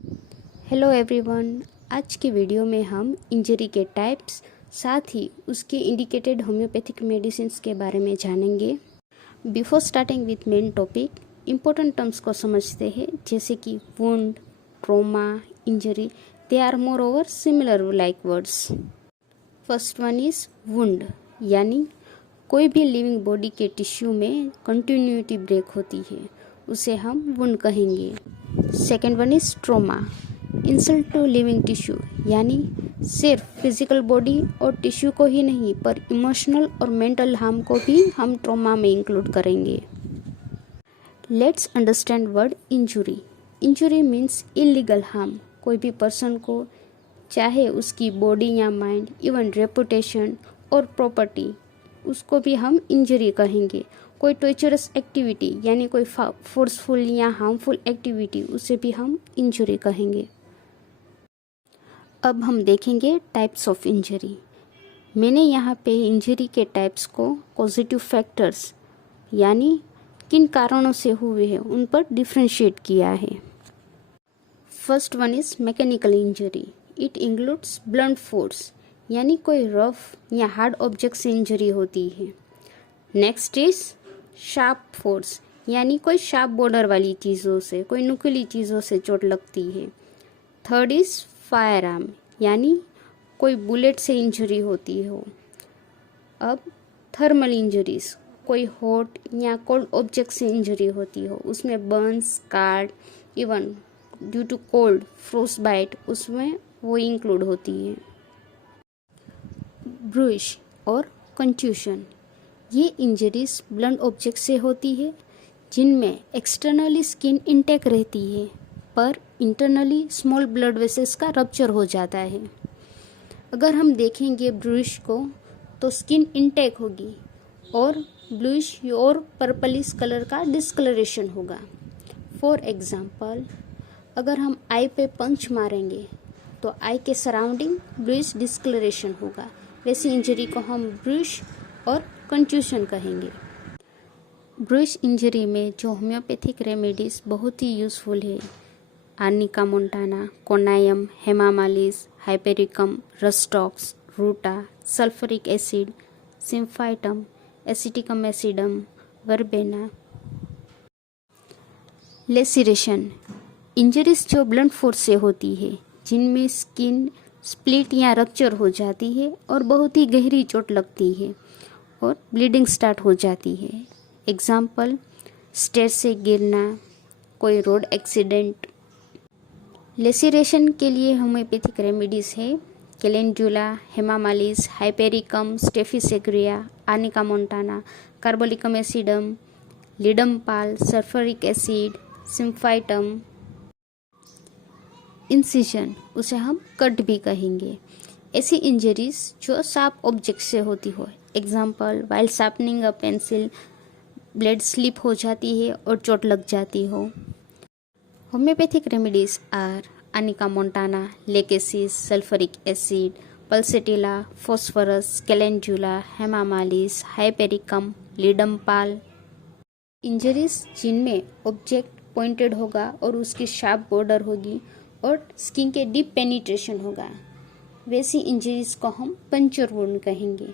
Hello everyone. आज की video में हम इंजरी के टाइप्स साथ ही उसके इंडिकेटेड होम्योपैथिक मेडिसिन्स के बारे में जानेंगे। Before starting with main topic, important terms को समझते हैं जैसे कि wound, trauma, injury. They are moreover similar like words. First one is wound, यानी कोई भी लिविंग बॉडी के टिश्यू में कंटिन्यूटी ब्रेक होती है, उसे हम वुंड कहेंगे। Second one is trauma, insult to living tissue, यानी सिर्फ फिजिकल बॉडी और टिश्यू को ही नहीं पर इमोशनल और मेंटल हार्म को भी हम ट्रॉमा में इंक्लूड करेंगे। Let's understand word injury. Injury means illegal harm. कोई भी पर्सन को, चाहे उसकी बॉडी या माइंड, इवन रेपुटेशन और प्रॉपर्टी, उसको भी हम इंजरी कहेंगे। कोई टॉर्चरस एक्टिविटी यानी कोई फोर्सफुल या हार्मफुल एक्टिविटी, उसे भी हम इंजरी कहेंगे। अब हम देखेंगे टाइप्स ऑफ इंजरी। मैंने यहाँ पे इंजरी के टाइप्स को पॉजिटिव फैक्टर्स यानी किन कारणों से हुए हैं उन पर डिफ्रेंशिएट किया है। First one is mechanical injury. It includes blunt force, यानी कोई रफ या हार्ड ऑब्जेक्ट से इंजरी होती है। नेक्स्ट इज शार्प फोर्स, यानी कोई शार्प बॉर्डर वाली चीज़ों से, कोई नुकीली चीज़ों से चोट लगती है। थर्ड इज फायर आर्म, यानी कोई बुलेट से इंजरी होती हो। अब थर्मल इंजरीज, कोई हॉट या कोल्ड ऑब्जेक्ट से इंजरी होती हो, उसमें burns, scar, even due to cold, frostbite, उसमें वो इंक्लूड होती है। ब्रूइश और कंट्यूशन, ये इंजरीज ब्लंट ऑब्जेक्ट से होती है जिनमें एक्सटर्नली स्किन इंटैक्ट रहती है पर इंटरनली स्मॉल ब्लड वेसल्स का रप्चर हो जाता है। अगर हम देखेंगे ब्रूइश को तो स्किन इंटैक्ट होगी और ब्लूइश और पर्पलिश कलर का डिस्कलरेशन होगा। फॉर एग्जांपल, अगर हम आई पे पंच मारेंगे तो आई के सराउंडिंग ब्लूइश डिस्कलरेशन होगा। वैसी इंजरी को हम ब्रूइश और कंट्यूशन कहेंगे। ब्रूइश इंजरी में जो होम्योपैथिक रेमेडीज बहुत ही यूज़फुल है, arnica montana, conium, hamamelis, hypericum, rhus tox, ruta, sulphuric acid, symphytum, aceticum acidum, verbena. Laceration, injuries जो ब्लंट फोर्स से होती है, जिनमें स्किन स्प्लिट या रप्चर हो जाती है और बहुत ही गहरी चोट लगती है और ब्लीडिंग स्टार्ट हो जाती है। एग्जाम्पल, स्टेयर से गिरना, कोई रोड एक्सीडेंट। लेसिरेशन के लिए होम्योपैथिक रेमेडीज़ है calendula, hamamelis, hypericum, staphysagria, arnica montana, carbolicum acidum, ledum pal, sulphuric acid, symphytum. Incision, उसे हम कट भी कहेंगे। ऐसी इंजरीज जो शार्प ऑब्जेक्ट से होती हो। Example, while sharpening a pencil, blade slip हो जाती है और चोट लग जाती हो। Homeopathic remedies are arnica montana, lachesis, sulphuric acid, pulsatilla, phosphorus, calendula, hamamelis, hypericum, ledum pal. Injuries जिनमें ऑब्जेक्ट पॉइंटेड होगा और उसकी शार्प बॉर्डर होगी और स्किन के डीप पेनिट्रेशन होगा, वैसी इंजरीज को हम पंचर वुंड कहेंगे।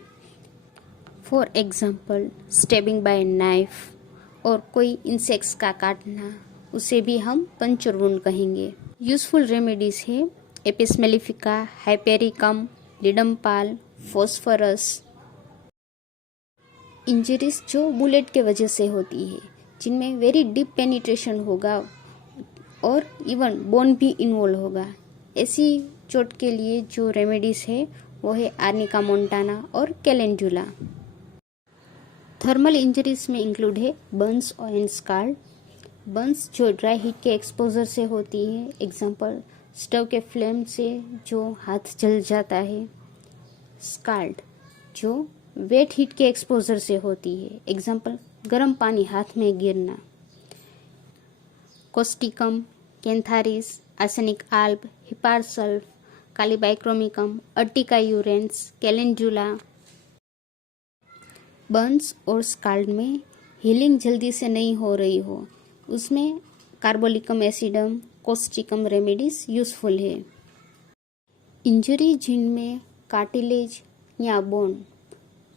For example, stabbing by knife और कोई इंसेक्ट्स का काटना, उसे भी हम पंचर वुंड कहेंगे। यूजफुल रेमेडीज है apis mellifica, hypericum, ledum pal, phosphorus. Injuries जो बुलेट के वजह से होती है, जिनमें वेरी डीप पेनिट्रेशन होगा और इवन बोन भी इन्वॉल्व होगा, ऐसी चोट के लिए जो रेमेडीज है वो है आर्निका मोंटाना और कैलेंडुला। थर्मल इंजरीज में इंक्लूड है बर्न्स एंड स्कार। बर्न्स जो ड्राई हीट के एक्सपोजर से होती है, एग्जांपल स्टव के फ्लेम से जो हाथ जल जाता है। स्काल्ड जो वेट हीट के एक्सपोजर से होती है, एग्जांपल गर्म पानी हाथ में गिरना। Causticum, cantharis, arsenic alb, hepar sulph, kali bichromicum, urtica urens, calendula. Burns और स्काल्ड में हीलिंग जल्दी से नहीं हो रही हो, उसमें carbolicum acidum, causticum remedies useful है। इंजरी जिनमें कार्टिलेज या बोन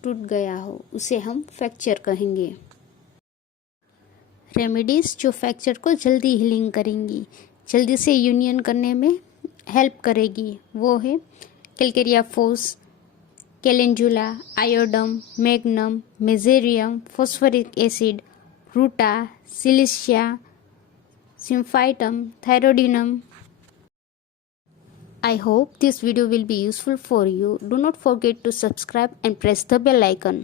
टूट गया हो उसे हम फ्रैक्चर कहेंगे। रेमेडीज़ जो फ्रैक्चर को जल्दी हीलिंग करेंगी, जल्दी से यूनियन करने में हेल्प करेगी, वो है calcarea phos, calendula, iodum, magnum, mezereum, phosphoric acid, ruta, silicea, symphytum, thyroidinum. I hope this video will be useful for you. Do not forget to subscribe and press the bell icon.